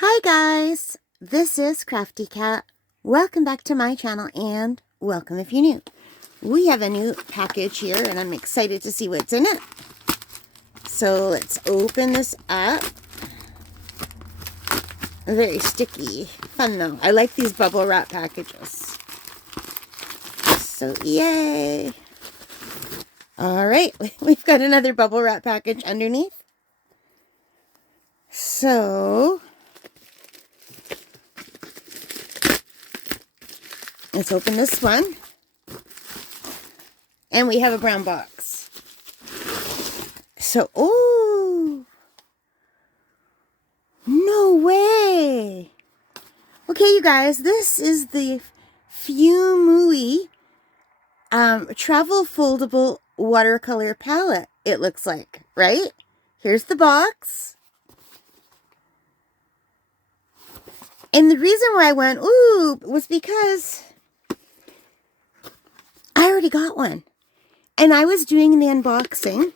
Hi guys, this is Crafty Cat. Welcome back to my channel and welcome if you're new. We have a new package here and I'm excited to see what's in it. So let's open this up. Very sticky. Fun though. I like these bubble wrap packages. So yay! Alright, we've got another bubble wrap package underneath. So let's open this one. And we have a brown box. So, oh, no way. Okay, you guys, this is the Fuumuui Travel Foldable Watercolor Palette, it looks like, right? Here's the box. And the reason why I went, ooh, was because I already got one. And I was doing the unboxing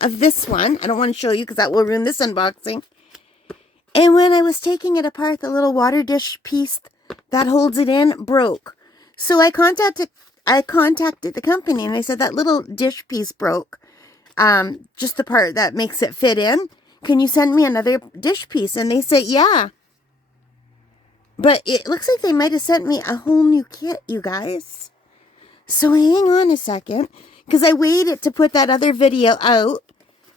of this one. I don't want to show you because that will ruin this unboxing. And when I was taking it apart, the little water dish piece that holds it in broke. So I contacted the company and I said, that little dish piece broke. Just the part that makes it fit in. Can you send me another dish piece? And they said, yeah. But it looks like they might have sent me a whole new kit, you guys. So hang on a second, because I waited to put that other video out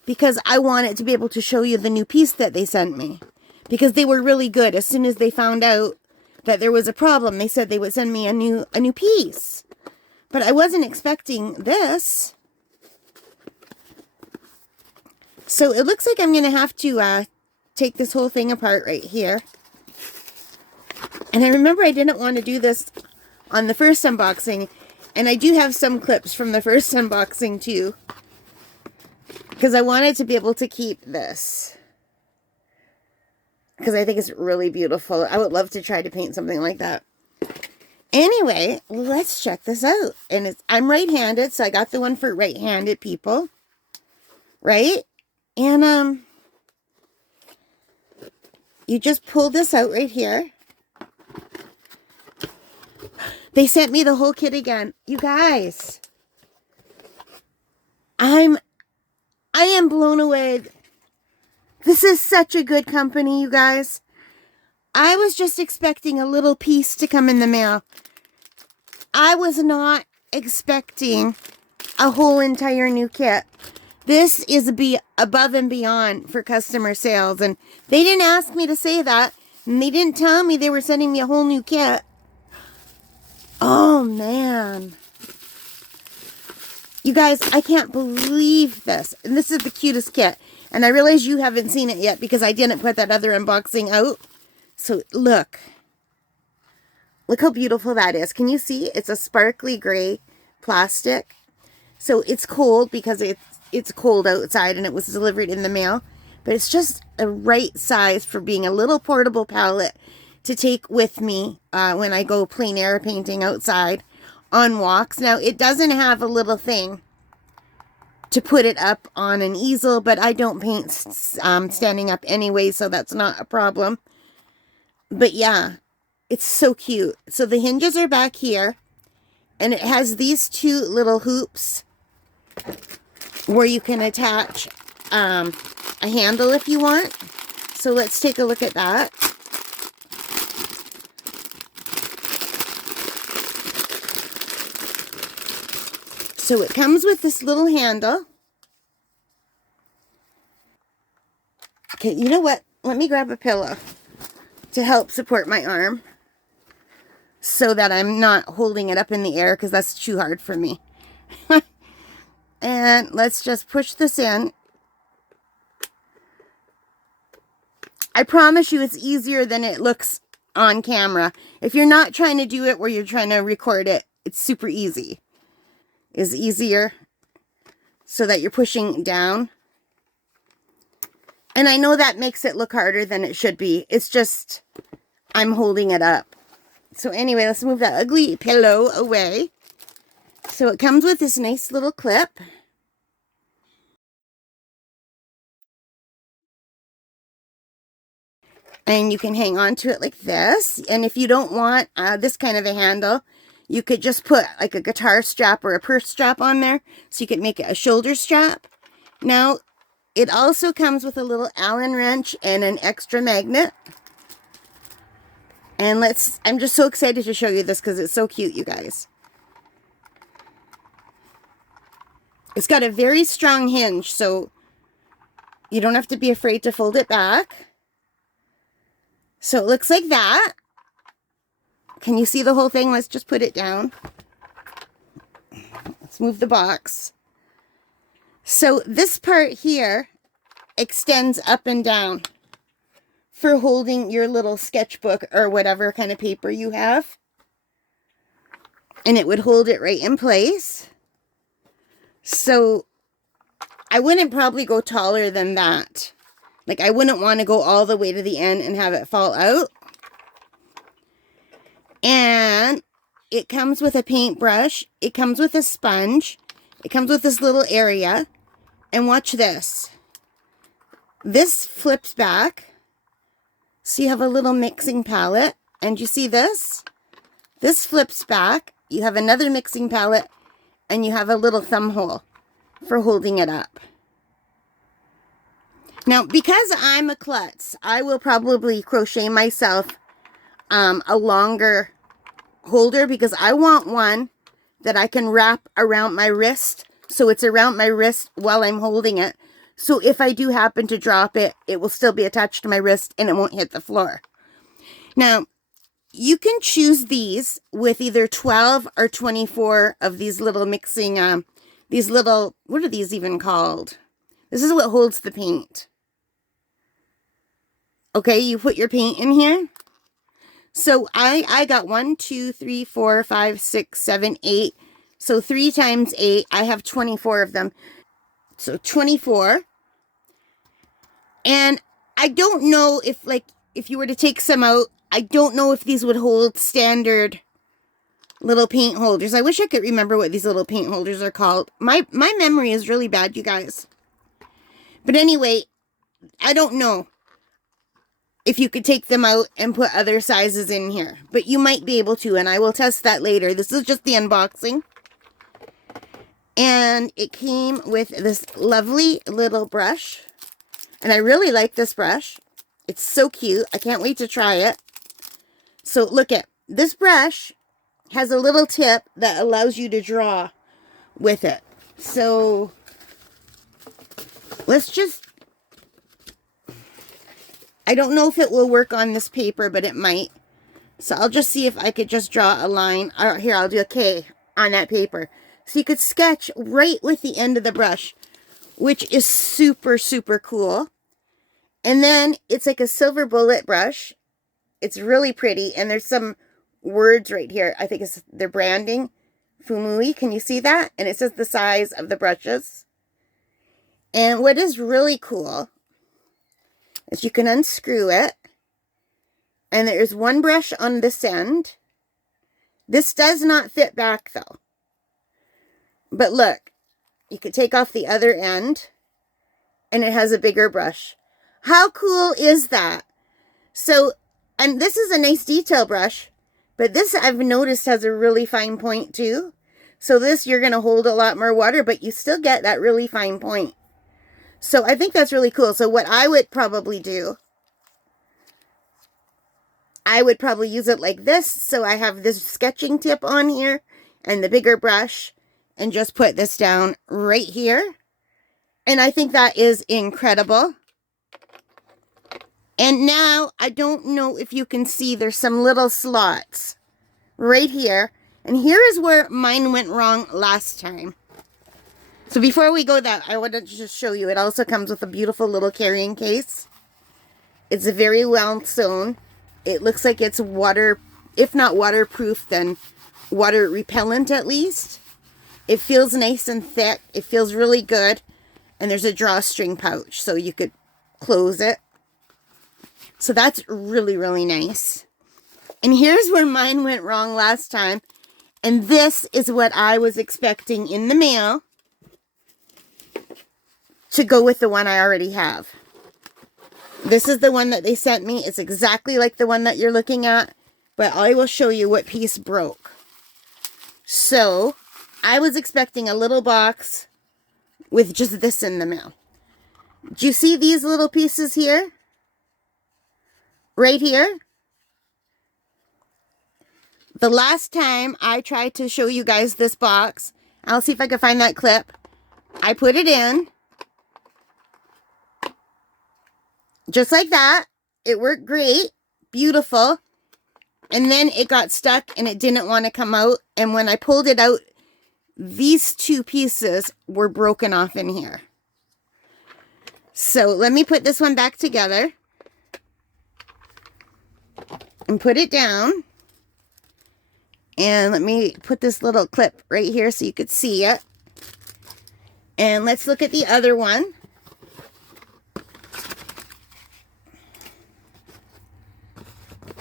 because I wanted to be able to show you the new piece that they sent me. Because they were really good. As soon as they found out that there was a problem, they said they would send me a new piece. But I wasn't expecting this. So it looks like I'm going to have to take this whole thing apart right here. And I remember I didn't want to do this on the first unboxing. And I do have some clips from the first unboxing too. Because I wanted to be able to keep this. Because I think it's really beautiful. I would love to try to paint something like that. Anyway, let's check this out. And I'm right-handed, so I got the one for right-handed people. Right? And you just pull this out right here. They sent me the whole kit again. You guys, I am blown away. This is such a good company, you guys. I was just expecting a little piece to come in the mail. I was not expecting a whole entire new kit. This is above and beyond for customer sales. And they didn't ask me to say that. And they didn't tell me they were sending me a whole new kit. Oh, man. You guys, I can't believe this. And this is the cutest kit. And I realize you haven't seen it yet because I didn't put that other unboxing out. So, look. Look how beautiful that is. Can you see? It's a sparkly gray plastic. So, it's cold because it's cold outside and it was delivered in the mail. But it's just a right size for being a little portable palette to take with me when I go plein air painting outside on walks. Now, it doesn't have a little thing to put it up on an easel, but I don't paint standing up anyway, so that's not a problem. But yeah, it's so cute. So the hinges are back here, and it has these two little hoops where you can attach a handle if you want. So let's take a look at that. So it comes with this little handle. Okay, you know what? Let me grab a pillow to help support my arm so that I'm not holding it up in the air because that's too hard for me. And let's just push this in. I promise you it's easier than it looks on camera. If you're not trying to do it where you're trying to record it, it's super easy. It's easier so that you're pushing down. And I know that makes it look harder than it should be. It's just, I'm holding it up. So anyway, let's move that ugly pillow away. So it comes with this nice little clip. And you can hang on to it like this. And if you don't want this kind of a handle, you could just put like a guitar strap or a purse strap on there. So you could make it a shoulder strap. Now, it also comes with a little Allen wrench and an extra magnet. And I'm just so excited to show you this because it's so cute, you guys. It's got a very strong hinge, so you don't have to be afraid to fold it back. So it looks like that. Can you see the whole thing? Let's just put it down. Let's move the box. So this part here extends up and down for holding your little sketchbook or whatever kind of paper you have. And it would hold it right in place. So I wouldn't probably go taller than that. Like I wouldn't want to go all the way to the end and have it fall out. And it comes with a paintbrush. It comes with a sponge. It comes with this little area. And watch this. This flips back. So you have a little mixing palette. And you see this? This flips back. You have another mixing palette. And you have a little thumb hole for holding it up. Now, because I'm a klutz, I will probably crochet myself a longer holder because I want one that I can wrap around my wrist. So it's around my wrist while I'm holding it. So if I do happen to drop it, it will still be attached to my wrist and it won't hit the floor. Now, you can choose these with either 12 or 24 of these little mixing, what are these even called? This is what holds the paint. Okay, you put your paint in here. So I got 1, 2, 3, 4, 5, 6, 7, 8. So 3 times 8, I have 24 of them. So 24. And I don't know if you were to take some out, I don't know if these would hold standard little paint holders. I wish I could remember what these little paint holders are called. My memory is really bad, you guys. But anyway, I don't know if you could take them out and put other sizes in here. But you might be able to, and I will test that later. This is just the unboxing. And it came with this lovely little brush. And I really like this brush. It's so cute. I can't wait to try it. So look at this brush has a little tip that allows you to draw with it. So let's just, I don't know if it will work on this paper, but it might. So I'll just see if I could just draw a line. Here, I'll do a K on that paper. So you could sketch right with the end of the brush, which is super, super cool. And then it's like a silver bullet brush. It's really pretty. And there's some words right here. I think it's their branding. Fuumuui. Can you see that? And it says the size of the brushes. And what is really cool is you can unscrew it. And there's one brush on this end. This does not fit back though. But look, you could take off the other end and it has a bigger brush. How cool is that? So, and this is a nice detail brush, but this I've noticed has a really fine point too. So this, you're going to hold a lot more water, but you still get that really fine point. So I think that's really cool. So what I would probably do, I would probably use it like this. So I have this sketching tip on here and the bigger brush and just put this down right here. And I think that is incredible. And now, I don't know if you can see, there's some little slots right here. And here is where mine went wrong last time. So before we go that, I wanted to just show you, it also comes with a beautiful little carrying case. It's very well sewn. It looks like it's water, if not waterproof, then water repellent at least. It feels nice and thick. It feels really good. And there's a drawstring pouch, so you could close it. So that's really, really nice. And here's where mine went wrong last time. And this is what I was expecting in the mail to go with the one I already have. This is the one that they sent me. It's exactly like the one that you're looking at, but I will show you what piece broke. So, I was expecting a little box with just this in the mail. Do you see these little pieces here? Right here? The last time I tried to show you guys this box, I'll see if I can find that clip. I put it in. Just like that. It worked great. Beautiful. And then it got stuck and it didn't want to come out. And when I pulled it out, these two pieces were broken off in here. So let me put this one back together. And put it down. And let me put this little clip right here so you could see it. And let's look at the other one.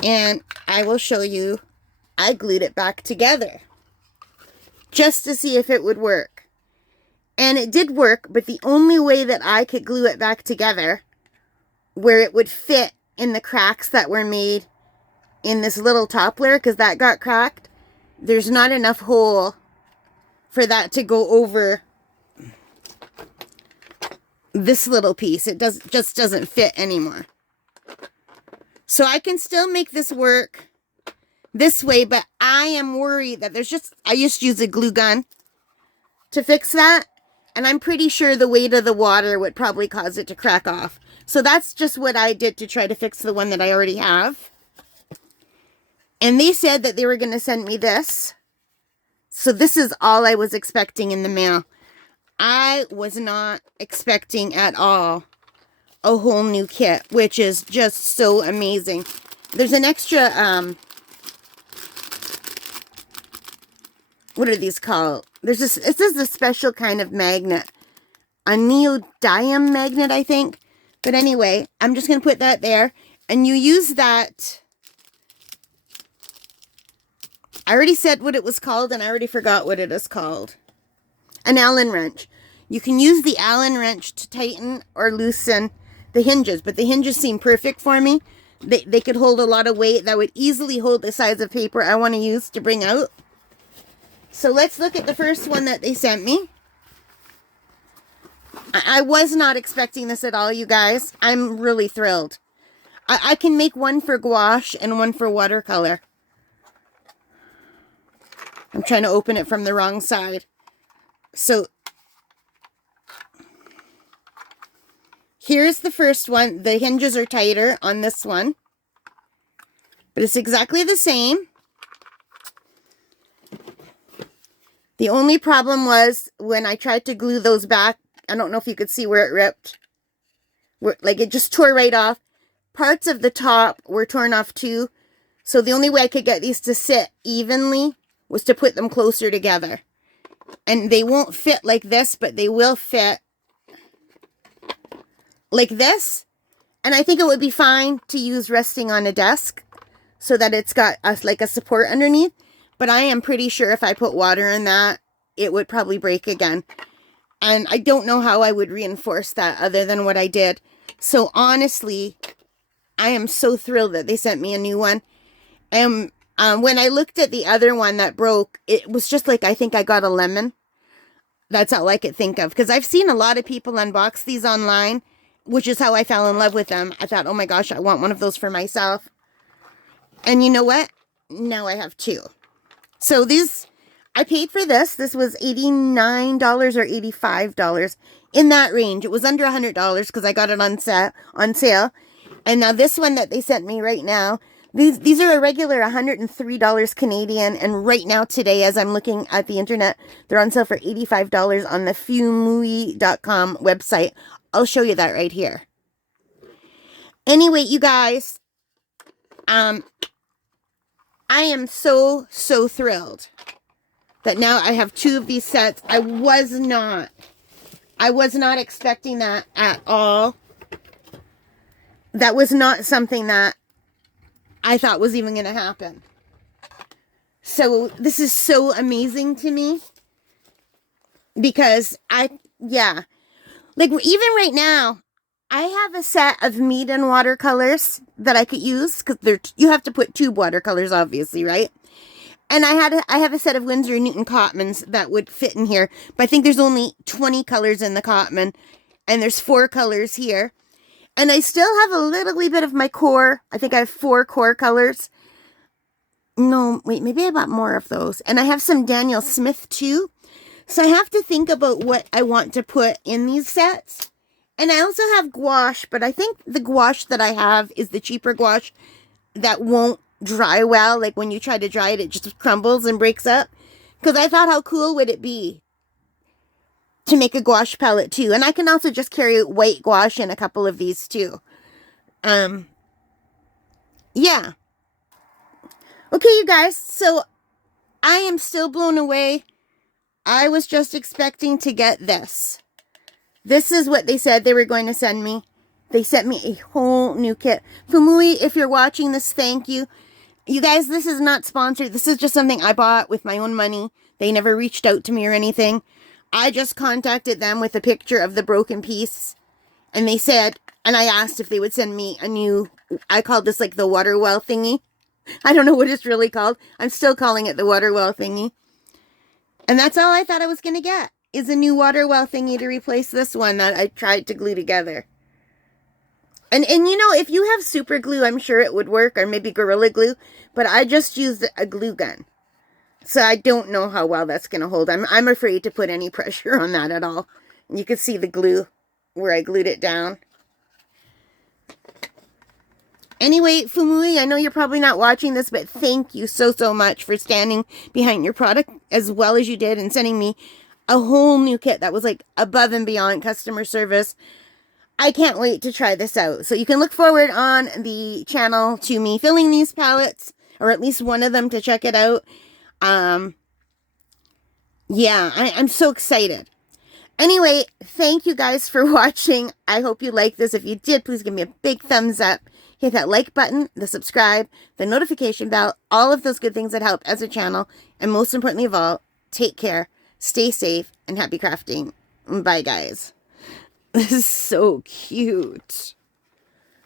And I will show you, I glued it back together. Just to see if it would work. And it did work, but the only way that I could glue it back together, where it would fit in the cracks that were made in this little top layer, because that got cracked, there's not enough hole for that to go over this little piece. It just doesn't fit anymore. So I can still make this work this way, but I am worried that I just use a glue gun to fix that. And I'm pretty sure the weight of the water would probably cause it to crack off. So that's just what I did to try to fix the one that I already have. And they said that they were going to send me this. So this is all I was expecting in the mail. I was not expecting at all a whole new kit, which is just so amazing. There's an extra, what are these called? This is a special kind of magnet. A neodymium magnet, I think. But anyway, I'm just going to put that there. And you use that. I already said what it was called, and I already forgot what it is called. An Allen wrench. You can use the Allen wrench to tighten or loosen the hinges, but the hinges seem perfect for me. They could hold a lot of weight that would easily hold the size of paper I want to use to bring out. So let's look at the first one that they sent me. I was not expecting this at all, you guys. I'm really thrilled. I can make one for gouache and one for watercolor. I'm trying to open it from the wrong side. So, here's the first one. The hinges are tighter on this one. But it's exactly the same. The only problem was when I tried to glue those back, I don't know if you could see where it ripped. Like it just tore right off. Parts of the top were torn off too. So the only way I could get these to sit evenly was to put them closer together. And they won't fit like this, but they will fit like this. And I think it would be fine to use resting on a desk so that it's got like a support underneath. But I am pretty sure if I put water in that, it would probably break again. And I don't know how I would reinforce that other than what I did. So honestly, I am so thrilled that they sent me a new one. And when I looked at the other one that broke, it was just like, I think I got a lemon. That's all I could think of. Because I've seen a lot of people unbox these online, which is how I fell in love with them. I thought, oh my gosh, I want one of those for myself. And you know what? Now I have two. So these, I paid for this. This was $89 or $85. In that range. It was under $100 because I got it on sale. And now this one that they sent me right now, these are a regular $103 Canadian, and right now today, as I'm looking at the internet, they're on sale for $85 on the Fuumuui.com website. I'll show you that right here. Anyway, you guys, I am so thrilled that now I have two of these sets. I was not expecting that at all. That was not something that I thought was even going to happen. So this is so amazing to me because like even right now, I have a set of Mead watercolors that I could use because you have to put tube watercolors, obviously, right? And I have a set of Winsor & Newton Cotmans that would fit in here, but I think there's only 20 colors in the Cotman, and there's 4 colors here. And I still have a little wee bit of my core. I think I have 4 core colors. No, wait, maybe I bought more of those. And I have some Daniel Smith too. So I have to think about what I want to put in these sets. And I also have gouache, but I think the gouache that I have is the cheaper gouache that won't dry well. Like when you try to dry it, it just crumbles and breaks up. Because I thought, how cool would it be to make a gouache palette too? And I can also just carry white gouache in a couple of these too. Yeah. Okay, you guys, so I am still blown away. I was just expecting to get this. This is what they said they were going to send me. They sent me a whole new kit. Fuumuui, if you're watching this, thank you. You guys, this is not sponsored. This is just something I bought with my own money. They never reached out to me or anything. I just contacted them with a picture of the broken piece. And they said, and I asked if they would send me a new, I called this like the water well thingy. I don't know what it's really called. I'm still calling it the water well thingy. And that's all I thought I was going to get, is a new water well thingy to replace this one that I tried to glue together. And you know, if you have super glue, I'm sure it would work, or maybe Gorilla Glue, but I just used a glue gun. So I don't know how well that's going to hold. I'm afraid to put any pressure on that at all. And you can see the glue where I glued it down. Anyway, Fuumuui, I know you're probably not watching this, but thank you so much for standing behind your product as well as you did and sending me a whole new kit that was like above and beyond customer service. I can't wait to try this out. So you can look forward on the channel to me filling these palettes, or at least one of them, to check it out. Yeah, I'm so excited. Anyway, thank you guys for watching. I hope you liked this. If you did, please give me a big thumbs up. Hit that like button, the subscribe, the notification bell, all of those good things that help as a channel. And most importantly of all, take care, stay safe, and happy crafting. Bye, guys. This is so cute.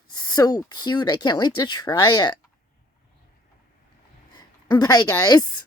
So cute. I can't wait to try it. Bye, guys.